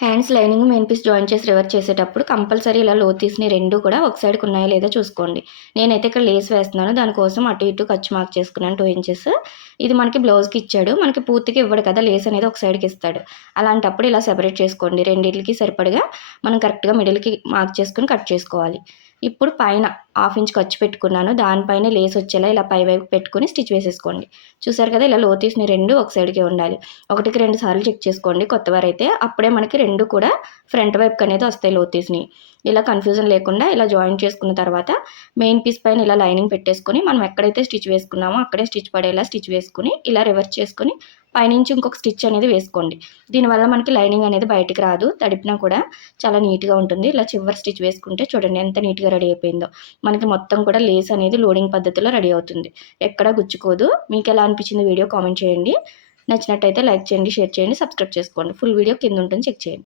Hands lining main piece join చేసి reverse చేసేటప్పుడు compulsory ఇలా లోతీస్‌ని 2 కూడా ఒక సైడ్‌కి ఉన్నాయో లేదో చూసుకోండి. నేనైతే ఇక్కడ లేస్ వేస్తున్నాను. దానికోసం అటు ఇటు ఖర్చు మార్క్ చేసుకున్నాను 2 ఇంచెస్. ఇది మనకి బ్లౌజ్‌కి ఇచ్చాడు. మనకి పూర్తిగా ఇవ్వడు కదా! లేస్ అనేది ఒక సైడ్‌కి ఇస్తాడు. అలాంటప్పుడు ఇలా సెపరేట్ చేసుకోండి. రెండిట్లకి సరిపడగా మనం కరెక్ట్‌గా మిడిల్‌కి మార్క్ చేసుకొని కట్ చేసుకోవాలి. ఇప్పుడు పైన హాఫ్ ఇంచ్ ఖర్చు పెట్టుకున్నాను. దానిపైన లేస్ వచ్చేలా ఇలా పై వైపు పెట్టుకొని స్టిచ్ వేసేసుకోండి. చూసారు కదా! ఇలా లోతీస్‌ని 2 ఒక సైడ్‌కే ఉండాలి. ఒకటికి 2 సార్లు చెక్ చేసుకోండి కొత్తవారైతే. అప్పుడే మనకి 2 కూడా ఫ్రంట్ వైపుకి అనేది వస్తాయి లోతీస్‌ని. ఇలా కన్‌ఫ్యూజన్ లేకుండా ఇలా జాయిన్ చేసుకున్న తర్వాత మెయిన్ పీస్ పైన ఇలా లైనింగ్ పెట్టేసుకొని మనం ఎక్కడైతే స్టిచ్ వేసుకున్నామో అక్కడే స్టిచ్ పడేలా స్టిచ్ వేసుకొని ఇలా రివర్స్ చేసుకొని పైనుంచి ఇంకొక స్టిచ్ అనేది వేసుకోండి. దీనివల్ల మనకి లైనింగ్ అనేది బయటికి రాదు. తడిపినా కూడా చాలా నీట్‌గా ఉంటుంది. ఇలా చివరి స్టిచ్ వేసుకుంటే చూడండి ఎంత నీట్‌గా రెడీ అయిపోయిందో. మనకి మొత్తం కూడా లేస్ అనేది లోడింగ్ పద్ధతిలో రెడీ అవుతుంది. ఎక్కడా గుచ్చుకోదు. మీకెలా అనిపించింది వీడియో కామెంట్ చేయండి. నచ్చినట్టయితే లైక్ చేయండి, షేర్ చేయండి, సబ్స్క్రైబ్ చేసుకోండి. ఫుల్ వీడియో కింద ఉంటుంది చెక్ చేయండి.